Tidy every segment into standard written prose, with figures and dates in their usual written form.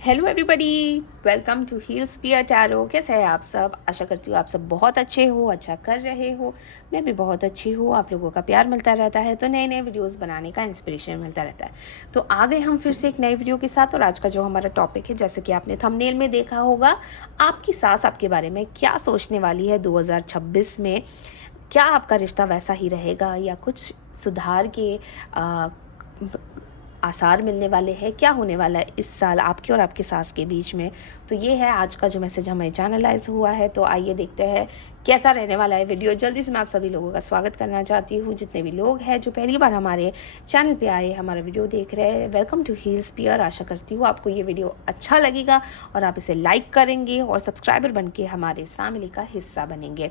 Hello everybody, welcome to heals peer tarot. कैसे हैं आप सब? आशा करती हूँ आप सब बहुत अच्छे हो, अच्छा कर रहे हो। मैं भी बहुत अच्छी हूँ। आप लोगों का प्यार मिलता रहता है तो नए नए वीडियोस बनाने का इंस्पिरेशन मिलता रहता है। तो आ गए हम फिर से एक नई वीडियो के साथ। और आज का जो हमारा टॉपिक है, जैसे कि आपने थंबनेल में देखा होगा, आपकी सास आपके बारे में क्या सोचने वाली है 2026 में। क्या आपका रिश्ता वैसा ही रहेगा या कुछ सुधार के आ, आसार मिलने वाले हैं? क्या होने वाला है इस साल आपके और आपके सास के बीच में? तो ये है आज का जो मैसेज हमें चैनलाइज हुआ है। तो आइए देखते हैं कैसा रहने वाला है वीडियो। जल्दी से मैं आप सभी लोगों का स्वागत करना चाहती हूँ। जितने भी लोग हैं जो पहली बार हमारे चैनल पे आए, हमारा वीडियो देख रहे हैं, वेलकम टू हील्स पियर। आशा करती हूँ आपको ये वीडियो अच्छा लगेगा और आप इसे लाइक करेंगे और सब्सक्राइबर बन के हमारे इस फैमिली का हिस्सा बनेंगे।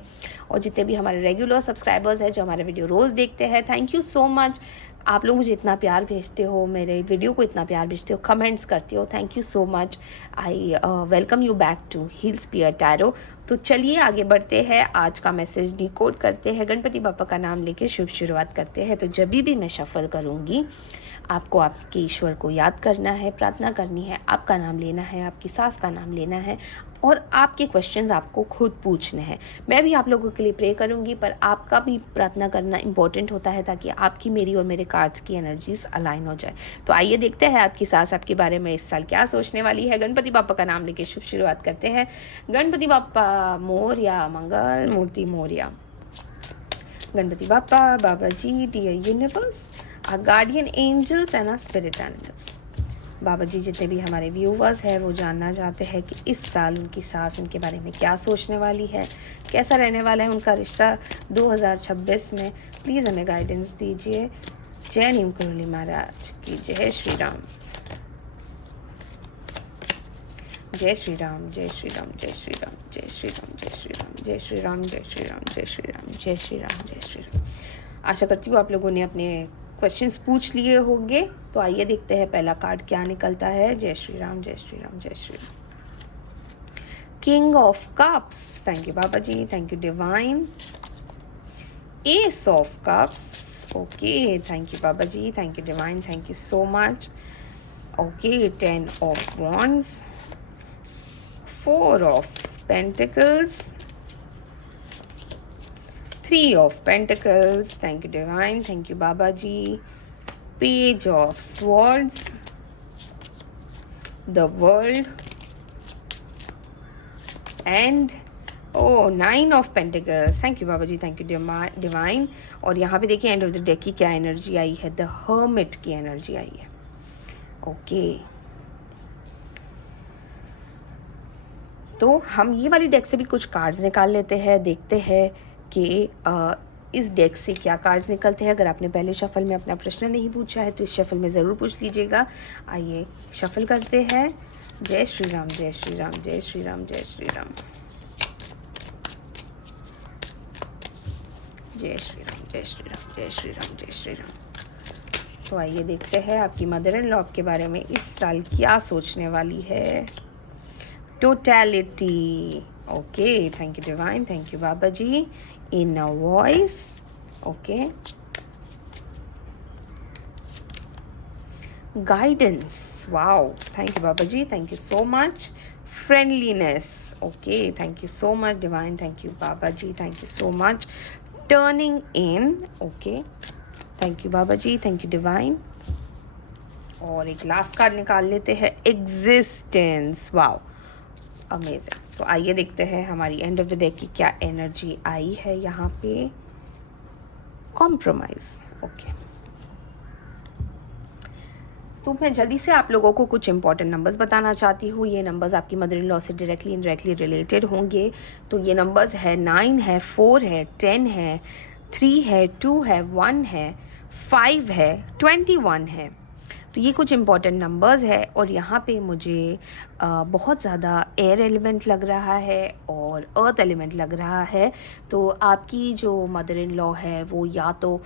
और जितने भी हमारे रेगुलर सब्सक्राइबर्स हैं जो हमारे वीडियो रोज़ देखते हैं, थैंक यू सो मच। आप लोग मुझे इतना प्यार भेजते हो, मेरे वीडियो को इतना प्यार भेजते हो, कमेंट्स करते हो, thank you so much. I welcome you back to heals peer tarot. तो चलिए आगे बढ़ते हैं, आज का मैसेज डिकोड करते हैं। गणपति बापा का नाम लेके शुभ शुरुआत करते हैं। तो जब भी मैं शफल करूँगी, आपको आपके ईश्वर को याद करना है, प्रार्थना करनी है, आपका नाम लेना है, आपकी सास का नाम लेना है और आपके क्वेश्चंस आपको खुद पूछने हैं। मैं भी आप लोगों के लिए प्रे करूंगी, पर आपका भी प्रार्थना करना इंपॉर्टेंट होता है ताकि आपकी, मेरी और मेरे कार्ड्स की एनर्जीज अलाइन हो जाए। तो आइए देखते हैं आपकी सास आपके बारे में इस साल क्या सोचने वाली है। गणपति बापा का नाम लेके शुभ शुरुआत करते हैं। गणपति बापा मोरया, मंगल मूर्ति मोरया। गणपति बापा, बाबा जी, dear universe, our guardian angels and our spirit animals. बाबा जी, जितने भी हमारे व्यूवर्स हैं वो जानना चाहते हैं कि इस साल उनकी सास उनके बारे में क्या सोचने वाली है, कैसा रहने वाला है उनका रिश्ता 2026 में। प्लीज़ हमें गाइडेंस दीजिए। जय नीम करोली महाराज की जय। श्री राम, जय श्री राम, जय श्री राम, जय श्री राम, जय श्री राम, जय श्री राम, जय श्री राम, जय श्री राम, जय श्री राम, जय श्री राम, जय श्री राम। आशा करती हूँ आप लोगों ने अपने क्वेश्चंस पूछ लिए होंगे। तो आइए देखते हैं पहला कार्ड क्या निकलता है। जय श्री राम, जय श्री राम, जय Shri Ram. King of cups, thank you बाबा जी, thank you divine. Ace of cups, okay, thank you बाबा जी, thank you divine, thank you so much. Okay, 10 of wands, 4 of pentacles, 3 of pentacles, thank you divine, thank you Baba ji. Page of swords, the world, and 9 of pentacles, thank you Baba ji, thank you divine. और यहाँ पे देखिए end of the deck की क्या energy आई है, the hermit की energy आई है। Okay, तो हम ये वाली डेक से भी कुछ कार्ड्स निकाल लेते हैं, देखते हैं कि इस डेक से क्या कार्ड्स निकलते हैं। अगर आपने पहले शफल में अपना प्रश्न नहीं पूछा है तो इस शफल में ज़रूर पूछ लीजिएगा। आइए शफल करते हैं। जय श्री राम, जय श्री राम, जय श्री राम, जय श्री राम, जय श्री राम, जय श्री राम, जय श्री राम, जय श्री राम। तो आइए देखते हैं आपकी मदर इन लॉ के बारे में इस साल क्या सोचने वाली है। Totality, okay, thank you divine, thank you Baba ji. Inner voice, okay. Guidance, wow, thank you Baba ji, thank you so much. Friendliness, okay, thank you so much divine, thank you Baba ji, thank you so much. Turning in, okay, thank you Baba ji, thank you divine. और एक last card निकाल लेते हैं, existence, wow, amazing. तो आइए देखते हैं हमारी एंड ऑफ द डे की क्या एनर्जी आई है यहाँ पे। Compromise, okay. तो मैं जल्दी से आप लोगों को कुछ इंपॉर्टेंट नंबर्स बताना चाहती हूँ। ये नंबर्स आपकी मदर इन लॉ से डायरेक्टली इनडायरेक्टली रिलेटेड होंगे। तो ये नंबर्स है 9 है, 4 है, 10 है, 3 है, 2 है, 1 है, 5 है, 21 है। तो ये कुछ इंपॉर्टेंट नंबर्स है। और यहाँ पे मुझे बहुत ज़्यादा एयर एलिमेंट लग रहा है और अर्थ एलिमेंट लग रहा है। तो आपकी जो मदर इन लॉ है वो या तो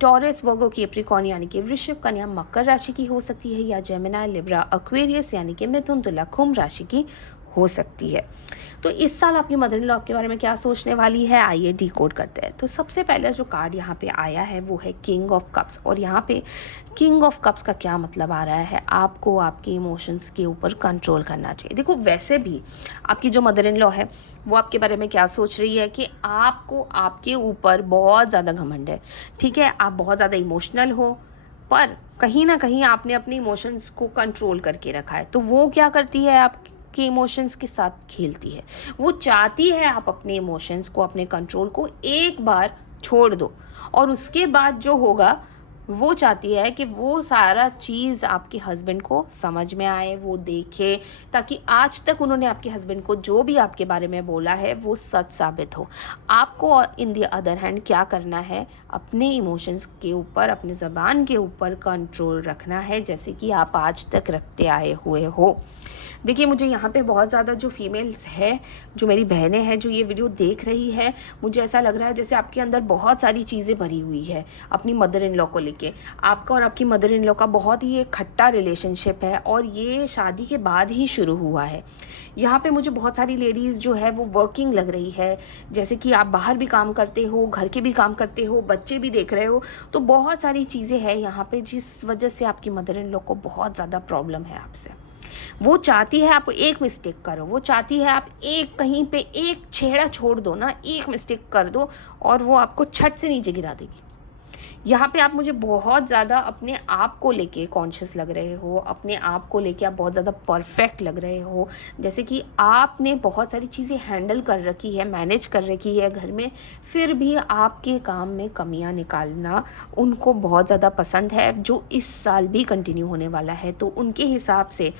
टॉरस, वर्गो, कैप्रिकॉर्न यानी कि वृषभ, कन्या, मकर राशि की हो सकती है, या जेमिनी, लिब्रा, एक्वेरियस यानी कि मिथुन, तुला, कुंभ राशि की हो सकती है। तो इस साल आपकी मदर इन लॉ के बारे में क्या सोचने वाली है, आइए डिकोड करते हैं। तो सबसे पहले जो कार्ड यहाँ पे आया है वो है किंग ऑफ कप्स। और यहाँ पे किंग ऑफ कप्स का क्या मतलब आ रहा है, आपको आपके इमोशंस के ऊपर कंट्रोल करना चाहिए। देखो वैसे भी आपकी जो मदर इन लॉ है वो आपके बारे में क्या सोच रही है कि आपको आपके ऊपर बहुत ज़्यादा घमंड है, ठीक है, आप बहुत ज़्यादा इमोशनल हो, पर कहीं ना कहीं आपने अपने इमोशंस को कंट्रोल करके रखा है। तो वो क्या करती है, आपके इमोशंस के साथ खेलती है। वो चाहती है आप अपने इमोशंस को, अपने कंट्रोल को एक बार छोड़ दो, और उसके बाद जो होगा वो चाहती है कि वो सारा चीज़ आपके हस्बैंड को समझ में आए, वो देखे, ताकि आज तक उन्होंने आपके हस्बैंड को जो भी आपके बारे में बोला है वो सच साबित हो। आपको इन द अदर हैंड क्या करना है, अपने इमोशंस के ऊपर, अपने ज़बान के ऊपर कंट्रोल रखना है, जैसे कि आप आज तक रखते आए हुए हो। देखिए मुझे यहाँ पे बहुत ज़्यादा जो फीमेल्स है, जो मेरी बहनें हैं, जो ये वीडियो देख रही है, मुझे ऐसा लग रहा है जैसे आपके अंदर बहुत सारी चीज़ें भरी हुई है अपनी मदर इन लॉ को लेके। आपका और आपकी मदर इन लॉ का बहुत ही एक खट्टा रिलेशनशिप है, और ये शादी के बाद ही शुरू हुआ है। यहाँ पे मुझे बहुत सारी लेडीज़ जो है वो वर्किंग लग रही है, जैसे कि आप बाहर भी काम करते हो, घर के भी काम करते हो, बच्चे भी देख रहे हो, तो बहुत सारी चीज़ें हैं यहाँ पे जिस वजह से आपकी मदर इन लॉ को बहुत ज़्यादा प्रॉब्लम है आपसे। वो चाहती है आप एक मिस्टेक करो, वो चाहती है आप एक कहीं पे एक छेड़ा छोड़ दो ना, एक मिस्टेक कर दो और वो आपको छट से नीचे गिरा देगी। यहाँ पे आप मुझे बहुत ज़्यादा अपने आप को लेके कॉन्शियस लग रहे हो, अपने आप को लेके आप बहुत ज़्यादा परफेक्ट लग रहे हो, जैसे कि आपने बहुत सारी चीज़ें हैंडल कर रखी है, मैनेज कर रखी है घर में, फिर भी आपके काम में कमियां निकालना उनको बहुत ज़्यादा पसंद है, जो इस साल भी कंटिन्यू होने वाला है। तो उनके हिसाब से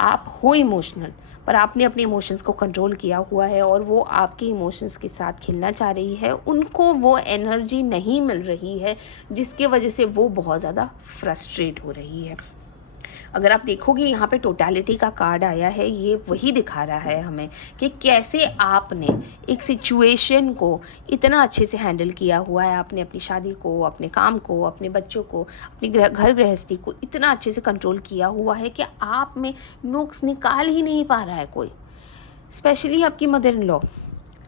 आप हो इमोशनल, पर आपने अपने इमोशंस को कंट्रोल किया हुआ है, और वो आपके इमोशंस के साथ खेलना चाह रही है। उनको वो एनर्जी नहीं मिल रही है, जिसके वजह से वो बहुत ज़्यादा फ्रस्ट्रेट हो रही है। अगर आप देखोगे यहाँ पे टोटलिटी का कार्ड आया है, ये वही दिखा रहा है हमें कि कैसे आपने एक सिचुएशन को इतना अच्छे से हैंडल किया हुआ है। आपने अपनी शादी को, अपने काम को, अपने बच्चों को, अपनी घर गृहस्थी को इतना अच्छे से कंट्रोल किया हुआ है कि आप में नुक्स निकाल ही नहीं पा रहा है कोई, स्पेशली आपकी मदर इन लॉ,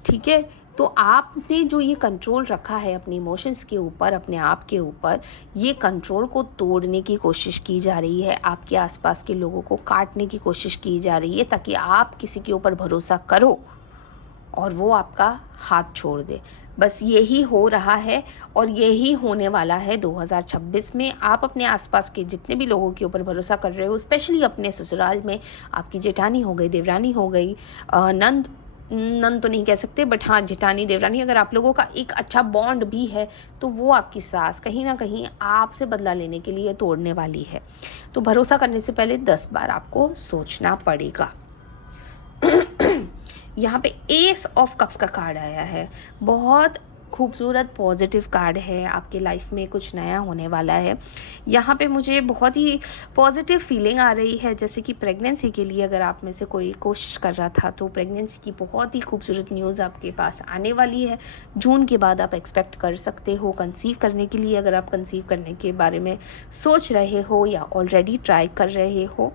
ठीक है। तो आपने जो ये कंट्रोल रखा है अपने इमोशंस के ऊपर, अपने आप के ऊपर, ये कंट्रोल को तोड़ने की कोशिश की जा रही है, आपके आसपास के लोगों को काटने की कोशिश की जा रही है, ताकि आप किसी के ऊपर भरोसा करो और वो आपका हाथ छोड़ दे। बस यही हो रहा है और यही होने वाला है 2026 में। आप अपने आसपास के जितने भी लोगों के ऊपर भरोसा कर रहे हो, स्पेशली अपने ससुराल में आपकी जेठानी हो गई, देवरानी हो गई, नंद तो नहीं कह सकते, बट हाँ जेठानी देवरानी, अगर आप लोगों का एक अच्छा बॉन्ड भी है तो वो आपकी सास कहीं ना कहीं आपसे बदला लेने के लिए तोड़ने वाली है। तो भरोसा करने से पहले 10 बार आपको सोचना पड़ेगा। यहाँ पे एस ऑफ कप्स का कार्ड आया है, बहुत खूबसूरत पॉजिटिव कार्ड है। आपके लाइफ में कुछ नया होने वाला है। यहाँ पे मुझे बहुत ही पॉजिटिव फीलिंग आ रही है, जैसे कि प्रेगनेंसी के लिए अगर आप में से कोई कोशिश कर रहा था तो प्रेगनेंसी की बहुत ही खूबसूरत न्यूज़ आपके पास आने वाली है। जून के बाद आप एक्सपेक्ट कर सकते हो कंसीव करने के लिए। अगर आप कंसीव करने के बारे में सोच रहे हो या ऑलरेडी ट्राई कर रहे हो,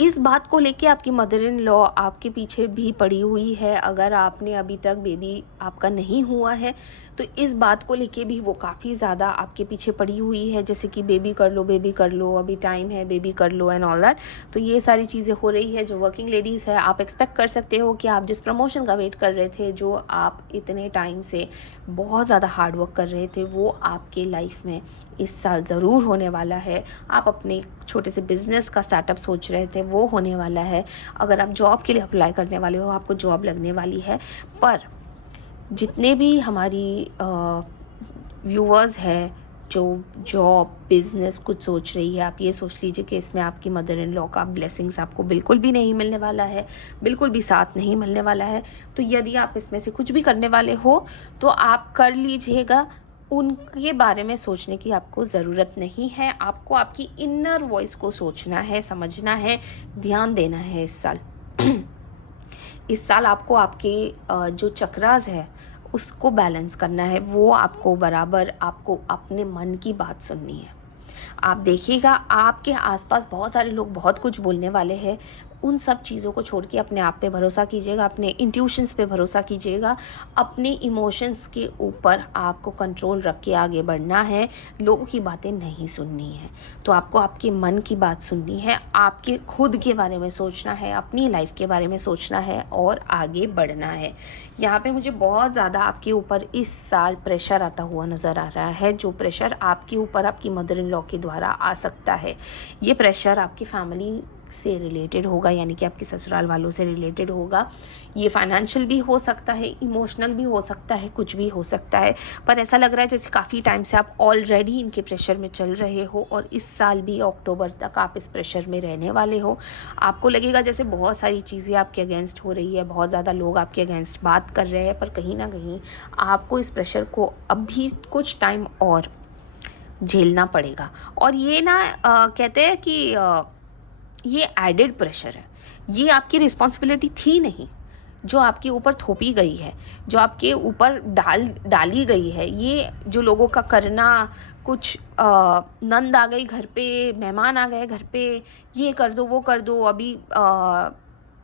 इस बात को लेके आपकी मदर इन लॉ आपके पीछे भी पड़ी हुई है। अगर आपने अभी तक बेबी आपका नहीं हुआ है तो इस बात को लेके भी वो काफ़ी ज़्यादा आपके पीछे पड़ी हुई है, जैसे कि बेबी कर लो, बेबी कर लो, अभी टाइम है, बेबी कर लो एंड ऑल दैट। तो ये सारी चीज़ें हो रही है। जो वर्किंग लेडीज़ है, आप एक्सपेक्ट कर सकते हो कि आप जिस प्रमोशन का वेट कर रहे थे, जो आप इतने टाइम से बहुत ज़्यादा हार्ड वर्क कर रहे थे, वो आपके लाइफ में इस साल ज़रूर होने वाला है। आप अपने छोटे से बिज़नेस का स्टार्टअप सोच रहे थे, वो होने वाला है। अगर आप जॉब के लिए अप्लाई करने वाले हो, आपको जॉब लगने वाली है। पर जितने भी हमारी व्यूअर्स हैं जो जॉब बिज़नेस कुछ सोच रही है, आप ये सोच लीजिए कि इसमें आपकी मदर इन लॉ का ब्लेसिंग्स आपको बिल्कुल भी नहीं मिलने वाला है, बिल्कुल भी साथ नहीं मिलने वाला है। तो यदि आप इसमें से कुछ भी करने वाले हो तो आप कर लीजिएगा, उनके बारे में सोचने की आपको ज़रूरत नहीं है। आपको आपकी इनर वॉइस को सोचना है, समझना है, ध्यान देना है इस साल। इस साल आपको आपके जो चक्रास है उसको बैलेंस करना है। वो आपको बराबर आपको अपने मन की बात सुननी है। आप देखिएगा आपके आसपास बहुत सारे लोग बहुत कुछ बोलने वाले हैं, उन सब चीज़ों को छोड़ के अपने आप पे भरोसा कीजिएगा, अपने इंट्यूशंस पे भरोसा कीजिएगा, अपने इमोशंस के ऊपर आपको कंट्रोल रख के आगे बढ़ना है। लोगों की बातें नहीं सुननी है, तो आपको आपके मन की बात सुननी है, आपके खुद के बारे में सोचना है, अपनी लाइफ के बारे में सोचना है और आगे बढ़ना है। यहाँ पे मुझे बहुत ज़्यादा आपके ऊपर इस साल प्रेशर आता हुआ नज़र आ रहा है, जो प्रेशर आपके ऊपर आपकी मदर इन लॉ के द्वारा आ सकता है। ये प्रेशर आपकी फैमिली से रिलेटेड होगा, यानी कि आपके ससुराल वालों से रिलेटेड होगा। ये फाइनेंशियल भी हो सकता है, इमोशनल भी हो सकता है, कुछ भी हो सकता है, पर ऐसा लग रहा है जैसे काफ़ी टाइम से आप ऑलरेडी इनके प्रेशर में चल रहे हो और इस साल भी अक्टूबर तक आप इस प्रेशर में रहने वाले हो। आपको लगेगा जैसे बहुत सारी चीज़ें आपके अगेंस्ट हो रही है, बहुत ज़्यादा लोग आपके अगेंस्ट बात कर रहे हैं, पर कहीं ना कहीं आपको इस प्रेशर को अभी कुछ टाइम और झेलना पड़ेगा। और ये ना कहते हैं कि ये एडेड प्रेशर है, ये आपकी रिस्पॉन्सिबिलिटी थी नहीं, जो आपके ऊपर थोपी गई है, जो आपके ऊपर डाली गई है। ये जो लोगों का करना, कुछ नंद आ गई घर पे, मेहमान आ गए घर पे, ये कर दो वो कर दो, अभी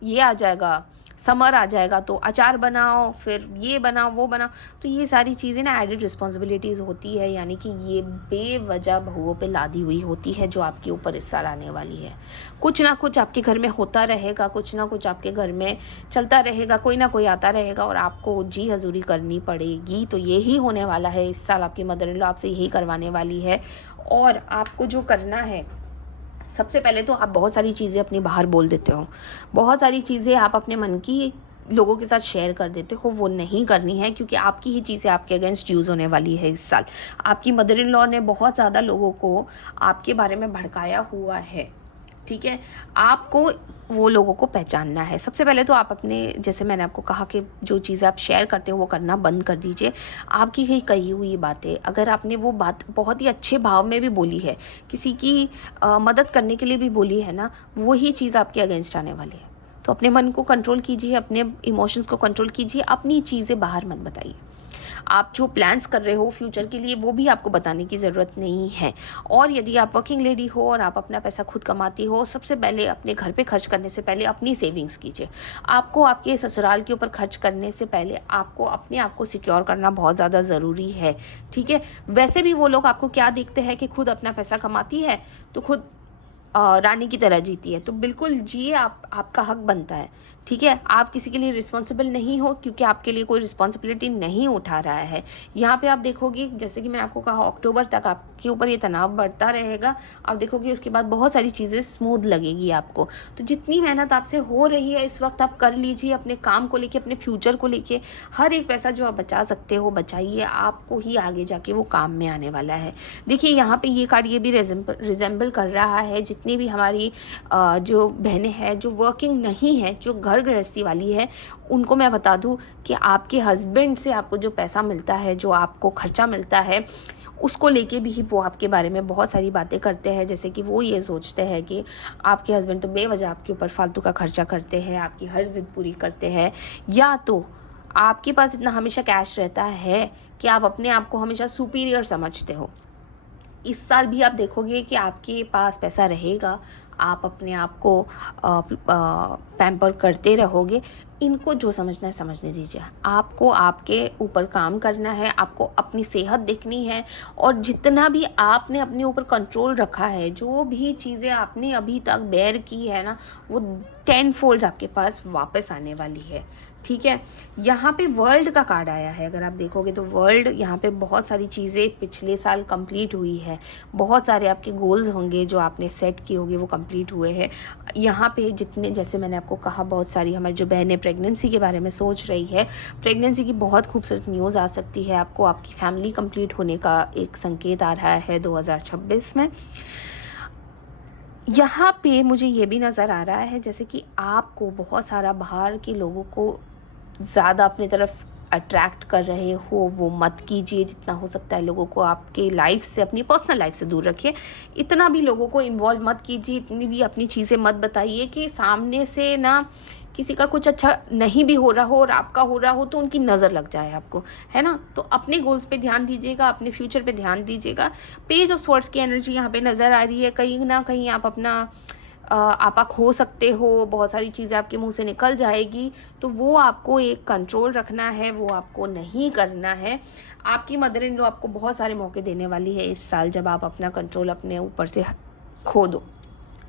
ये आ जाएगा, समर आ जाएगा तो अचार बनाओ, फिर ये बनाओ वो बनाओ, तो ये सारी चीज़ें ना एडेड रिस्पॉन्सिबिलिटीज़ होती है, यानी कि ये बेवजह बहुओं पे लादी हुई होती है जो आपके ऊपर इस साल आने वाली है। कुछ ना कुछ आपके घर में होता रहेगा, कुछ ना कुछ आपके घर में चलता रहेगा, कोई ना कोई आता रहेगा और आपको जी हजूरी करनी पड़ेगी। तो यही होने वाला है इस साल, आपकी मदर इन लॉ आपसे यही करवाने वाली है। और आपको जो करना है, सबसे पहले तो आप बहुत सारी चीज़ें अपनी बाहर बोल देते हो, बहुत सारी चीज़ें आप अपने मन की लोगों के साथ शेयर कर देते हो, वो नहीं करनी है, क्योंकि आपकी ही चीज़ें आपके अगेंस्ट यूज़ होने वाली है इस साल। आपकी मदर इन लॉ ने बहुत ज़्यादा लोगों को आपके बारे में भड़काया हुआ है, ठीक है। आपको वो लोगों को पहचानना है। सबसे पहले तो आप अपने, जैसे मैंने आपको कहा कि जो चीज़ें आप शेयर करते हो वो करना बंद कर दीजिए। आपकी ही कही हुई बातें, अगर आपने वो बात बहुत ही अच्छे भाव में भी बोली है, किसी की मदद करने के लिए भी बोली है ना, वही चीज़ आपके अगेंस्ट आने वाली है। तो अपने मन को कंट्रोल कीजिए, अपने इमोशंस को कंट्रोल कीजिए, अपनी चीज़ें बाहर मत बताइए। आप जो प्लान्स कर रहे हो फ्यूचर के लिए वो भी आपको बताने की ज़रूरत नहीं है। और यदि आप वर्किंग लेडी हो और आप अपना पैसा खुद कमाती हो, सबसे पहले अपने घर पे खर्च करने से पहले अपनी सेविंग्स कीजिए। आपको आपके ससुराल के ऊपर खर्च करने से पहले आपको अपने आप को सिक्योर करना बहुत ज़्यादा ज़रूरी है, ठीक है। वैसे भी वो लोग आपको क्या देखते हैं कि खुद अपना पैसा कमाती है तो खुद रानी की तरह जीती है, तो बिल्कुल जिए, आपका हक बनता है, ठीक है। आप किसी के लिए रिस्पॉन्सिबल नहीं हो, क्योंकि आपके लिए कोई रिस्पॉन्सिबिलिटी नहीं उठा रहा है। यहाँ पे आप देखोगे, जैसे कि मैंने आपको कहा, अक्टूबर तक आपके ऊपर ये तनाव बढ़ता रहेगा। आप देखोगे उसके बाद बहुत सारी चीज़ें स्मूथ लगेगी आपको। तो जितनी मेहनत आपसे हो रही है इस वक्त आप कर लीजिए, अपने काम को लेके, अपने फ्यूचर को लेके। हर एक पैसा जो आप बचा सकते हो बचाइए, आपको ही आगे जाके वो काम में आने वाला है। देखिए यहाँ पे ये कार्ड ये भी रिजेंबल कर रहा है, जितनी भी हमारी जो बहनें हैं जो वर्किंग नहीं है, जो घर गृहस्थी वाली है, उनको मैं बता दूं कि आपके हस्बैंड से आपको जो पैसा मिलता है, जो आपको खर्चा मिलता है, उसको लेके भी वो आपके बारे में बहुत सारी बातें करते हैं। जैसे कि वो ये सोचते हैं कि आपके हस्बैंड तो बेवजह आपके ऊपर फालतू का खर्चा करते हैं, आपकी हर जिद पूरी करते हैं, या तो आपके पास इतना हमेशा कैश रहता है कि आप अपने आप को हमेशा सुपीरियर समझते हो। इस साल भी आप देखोगे कि आपके पास पैसा रहेगा, आप अपने आप को पैम्पर करते रहोगे। इनको जो समझना है समझने दीजिए। आपको आपके ऊपर काम करना है, आपको अपनी सेहत देखनी है, और जितना भी आपने अपने ऊपर कंट्रोल रखा है, जो भी चीज़ें आपने अभी तक बेयर की है ना, वो 10 फोल्ड्स आपके पास वापस आने वाली है, ठीक है। यहाँ पे वर्ल्ड का कार्ड आया है, अगर आप देखोगे तो वर्ल्ड, यहाँ पे बहुत सारी चीज़ें पिछले साल कंप्लीट हुई है, बहुत सारे आपके गोल्स होंगे जो आपने सेट किए होंगे वो कंप्लीट हुए हैं। यहाँ पे जितने, जैसे मैंने आपको कहा, बहुत सारी हमारी जो बहनें प्रेगनेंसी के बारे में सोच रही है, प्रेगनेंसी की बहुत खूबसूरत न्यूज़ आ सकती है आपको। आपकी फैमिली कंप्लीट होने का एक संकेत आ रहा है 2026 में। यहाँ पे मुझे ये भी नज़र आ रहा है जैसे कि आपको बहुत सारा बाहर के लोगों को ज़्यादा अपनी तरफ अट्रैक्ट कर रहे हो, वो मत कीजिए। जितना हो सकता है लोगों को आपके लाइफ से, अपनी पर्सनल लाइफ से दूर रखिए। इतना भी लोगों को इन्वॉल्व मत कीजिए, इतनी भी अपनी चीज़ें मत बताइए कि सामने से ना किसी का कुछ अच्छा नहीं भी हो रहा हो और आपका हो रहा हो तो उनकी नज़र लग जाए आपको, है ना। तो अपने गोल्स पे ध्यान दीजिएगा, अपने फ्यूचर पे ध्यान दीजिएगा। पेज ऑफ स्वॉर्ड्स की एनर्जी यहाँ पे नज़र आ रही है, कहीं ना कहीं आप अपना आपा खो सकते हो, बहुत सारी चीज़ें आपके मुंह से निकल जाएगी, तो वो आपको एक कंट्रोल रखना है, वो आपको नहीं करना है। आपकी मदर इन लॉ आपको बहुत सारे मौके देने वाली है इस साल, जब आप अपना कंट्रोल अपने ऊपर से खो दो,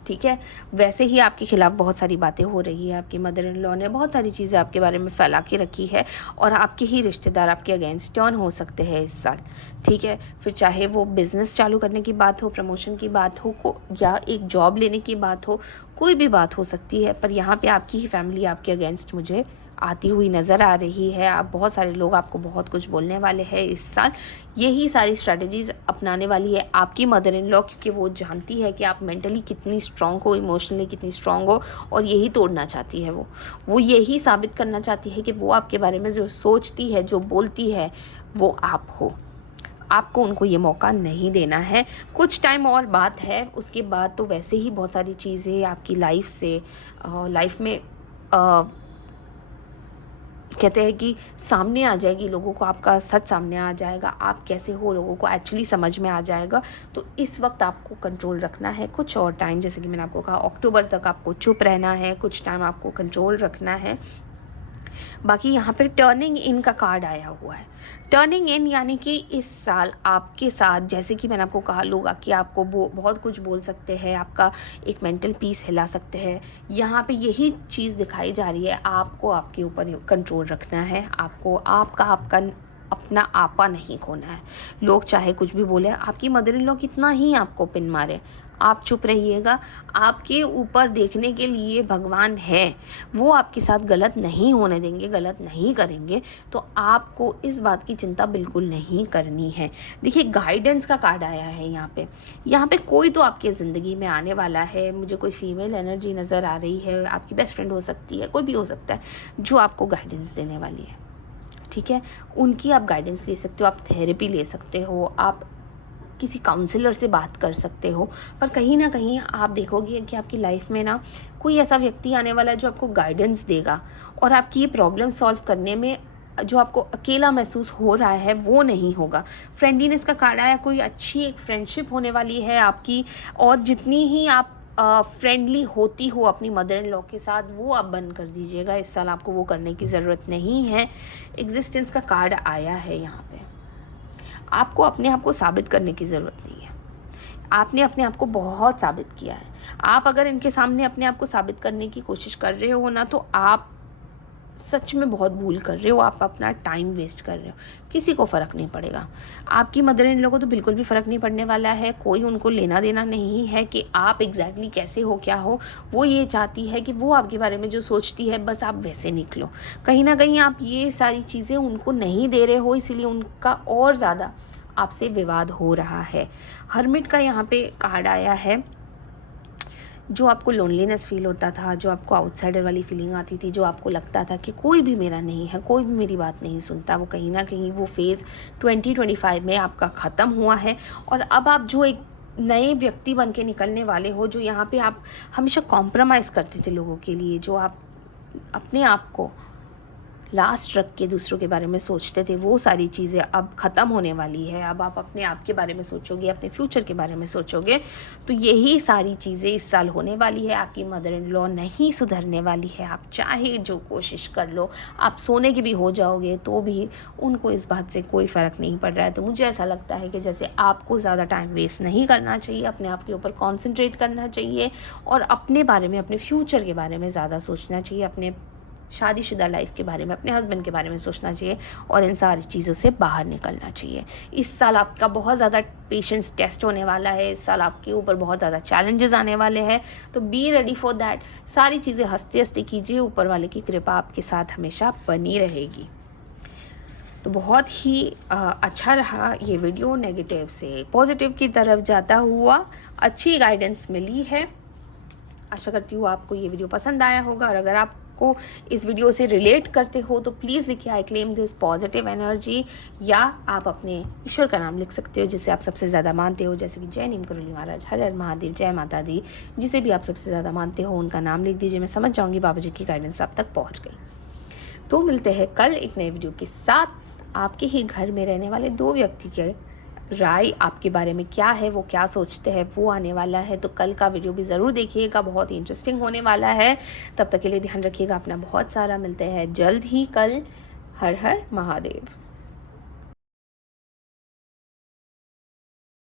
ठीक है। वैसे ही आपके खिलाफ बहुत सारी बातें हो रही है, आपकी मदर इन लॉ ने बहुत सारी चीज़ें आपके बारे में फैला के रखी है, और आपके ही रिश्तेदार आपके अगेंस्ट टर्न हो सकते हैं इस साल, ठीक है। फिर चाहे वो बिज़नेस चालू करने की बात हो, प्रमोशन की बात हो, या एक जॉब लेने की बात हो, कोई भी बात हो सकती है, पर यहाँ पे आपकी ही फैमिली आपके अगेंस्ट मुझे आती हुई नज़र आ रही है। आप बहुत सारे लोग आपको बहुत कुछ बोलने वाले हैं इस साल। यही सारी स्ट्रैटेजीज़ अपनाने वाली है आपकी मदर इन लॉ, क्योंकि वो जानती है कि आप मेंटली कितनी स्ट्रॉन्ग हो, इमोशनली कितनी स्ट्रॉन्ग हो, और यही तोड़ना चाहती है वो यही साबित करना चाहती है कि वो आपके बारे में जो सोचती है, जो बोलती है, वो आप हो। आपको उनको ये मौका नहीं देना है। कुछ टाइम और बात है, उसके बाद तो वैसे ही बहुत सारी चीज़ें आपकी लाइफ में कहते हैं कि सामने आ जाएगी, लोगों को आपका सच सामने आ जाएगा, आप कैसे हो लोगों को एक्चुअली समझ में आ जाएगा। तो इस वक्त आपको कंट्रोल रखना है कुछ और टाइम, जैसे कि मैंने आपको कहा अक्टूबर तक आपको चुप रहना है, कुछ टाइम आपको कंट्रोल रखना है। बाकी यहाँ पे टर्निंग इन का कार्ड आया हुआ है। टर्निंग इन यानी कि इस साल आपके साथ, जैसे कि मैंने आपको कहा, लोग कि आपको बहुत कुछ बोल सकते हैं, आपका एक मेंटल पीस हिला सकते हैं। यहाँ पे यही चीज़ दिखाई जा रही है, आपको आपके ऊपर कंट्रोल रखना है, आपको आपका अपना आपा नहीं खोना है। लोग चाहे कुछ भी बोले, आपकी मदर इन लॉ कितना ही आपको पिन मारे, आप चुप रहिएगा। आपके ऊपर देखने के लिए भगवान है, वो आपके साथ गलत नहीं होने देंगे, गलत नहीं करेंगे। तो आपको इस बात की चिंता बिल्कुल नहीं करनी है। देखिए, गाइडेंस का कार्ड आया है यहाँ पे कोई तो आपके ज़िंदगी में आने वाला है। मुझे कोई फीमेल एनर्जी नज़र आ रही है, आपकी बेस्ट फ्रेंड हो सकती है, कोई भी हो सकता है, जो आपको गाइडेंस देने वाली है, ठीक है। उनकी आप गाइडेंस ले सकते हो, आप थेरेपी ले सकते हो, आप किसी काउंसलर से बात कर सकते हो। पर कहीं ना कहीं आप देखोगे कि आपकी लाइफ में ना कोई ऐसा व्यक्ति आने वाला है जो आपको गाइडेंस देगा, और आपकी ये प्रॉब्लम सॉल्व करने में जो आपको अकेला महसूस हो रहा है वो नहीं होगा। फ्रेंडलीनेस का कार्ड आया, कोई अच्छी एक फ्रेंडशिप होने वाली है आपकी, और जितनी ही आप फ्रेंडली होती हो अपनी मदर इन लॉ के साथ, वो आप बंद कर दीजिएगा। इस साल आपको वो करने की ज़रूरत नहीं है। एग्जिस्टेंस का कार्ड आया है यहाँ पे। आपको अपने आप को साबित करने की ज़रूरत नहीं है। आपने अपने आप को बहुत साबित किया है। आप अगर इनके सामने अपने आप को साबित करने की कोशिश कर रहे हो ना, तो आप सच में बहुत भूल कर रहे हो, आप अपना टाइम वेस्ट कर रहे हो। किसी को फ़र्क नहीं पड़ेगा। आपकी मदर इन लोगों को तो बिल्कुल भी फ़र्क नहीं पड़ने वाला है। कोई उनको लेना देना नहीं है कि आप एग्जैक्टली कैसे हो, क्या हो। वो ये चाहती है कि वो आपके बारे में जो सोचती है, बस आप वैसे निकलो। कहीं ना कहीं आप ये सारी चीज़ें उनको नहीं दे रहे हो, इसीलिए उनका और ज़्यादा आपसे विवाद हो रहा है। हर्मिट का यहाँ पे कार्ड आया है। जो आपको लोनलीनेस फील होता था, जो आपको आउटसाइडर वाली फीलिंग आती थी, जो आपको लगता था कि कोई भी मेरा नहीं है, कोई भी मेरी बात नहीं सुनता, वो कहीं ना कहीं वो फेज़ 2025 में आपका ख़त्म हुआ है। और अब आप जो एक नए व्यक्ति बन के निकलने वाले हो, जो यहाँ पे आप हमेशा कॉम्प्रोमाइज़ करते थे लोगों के लिए, जो आप अपने आप को लास्ट रख के दूसरों के बारे में सोचते थे, वो सारी चीज़ें अब ख़त्म होने वाली है। अब आप अपने आप के बारे में सोचोगे, अपने फ्यूचर के बारे में सोचोगे। तो यही सारी चीज़ें इस साल होने वाली है। आपकी मदर इन लॉ नहीं सुधरने वाली है। आप चाहे जो कोशिश कर लो, आप सोने के भी हो जाओगे तो भी उनको इस बात से कोई फ़र्क नहीं पड़ रहा है। तो मुझे ऐसा लगता है कि जैसे आपको ज़्यादा टाइम वेस्ट नहीं करना चाहिए, अपने आप के ऊपर कॉन्सेंट्रेट करना चाहिए, और अपने बारे में, अपने फ्यूचर के बारे में ज़्यादा सोचना चाहिए, अपने शादीशुदा लाइफ के बारे में, अपने हस्बैंड के बारे में सोचना चाहिए, और इन सारी चीज़ों से बाहर निकलना चाहिए। इस साल आपका बहुत ज़्यादा पेशेंस टेस्ट होने वाला है। इस साल आपके ऊपर बहुत ज़्यादा चैलेंजेस आने वाले हैं, तो बी रेडी फॉर दैट। सारी चीज़ें हंसते हंसते कीजिए, ऊपर वाले की कृपा आपके साथ हमेशा बनी रहेगी। तो बहुत ही अच्छा रहा ये वीडियो। नेगेटिव से पॉजिटिव की तरफ जाता हुआ अच्छी गाइडेंस मिली है। आशा करती हूँ आपको ये वीडियो पसंद आया होगा, और अगर आपको इस वीडियो से रिलेट करते हो तो प्लीज़ लिखिए I claim this positive energy, या आप अपने ईश्वर का नाम लिख सकते हो जिसे आप सबसे ज़्यादा मानते हो, जैसे कि जय नीम करोली महाराज, हर हर महादेव, जय माता दी। जिसे भी आप सबसे ज़्यादा मानते हो उनका नाम लिख दीजिए। मैं समझ जाऊँगी बाबा जी की गाइडेंस आप तक पहुँच गई। तो मिलते हैं कल एक नए वीडियो के साथ। आपके ही घर में रहने वाले 2 व्यक्ति के राय आपके बारे में क्या है, वो क्या सोचते हैं, वो आने वाला है। तो कल का वीडियो भी ज़रूर देखिएगा, बहुत ही इंटरेस्टिंग होने वाला है। तब तक के लिए ध्यान रखिएगा अपना बहुत सारा। मिलते हैं जल्द ही कल। हर हर महादेव।